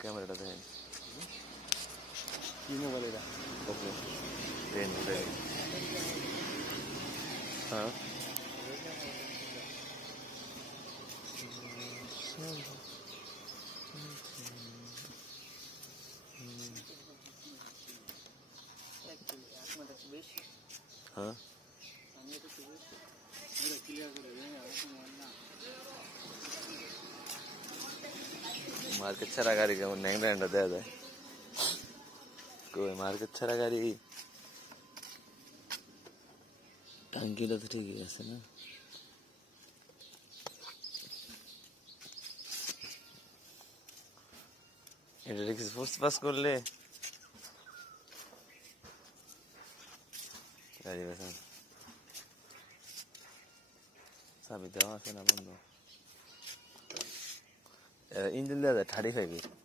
ক্যামেরাটা দেখেন কি মোবাইল এটা? ওকে দেন হ্যাঁ হ্যাঁ মার্কেট ছাড়া গাড়ি কেমন ন্যাংরা ন্যাংরা দেওয়া যায় কই মার্কেট ছাড়া গাড়ি টাঙ্কিটা তো ঠিকই আছে না এটা দেখছি পোস্ট পাস করলে গাড়ি বেছেন চাবি দেওয়া আছে না বন্ধু ইঞ্জিন দেওয়া যায় 35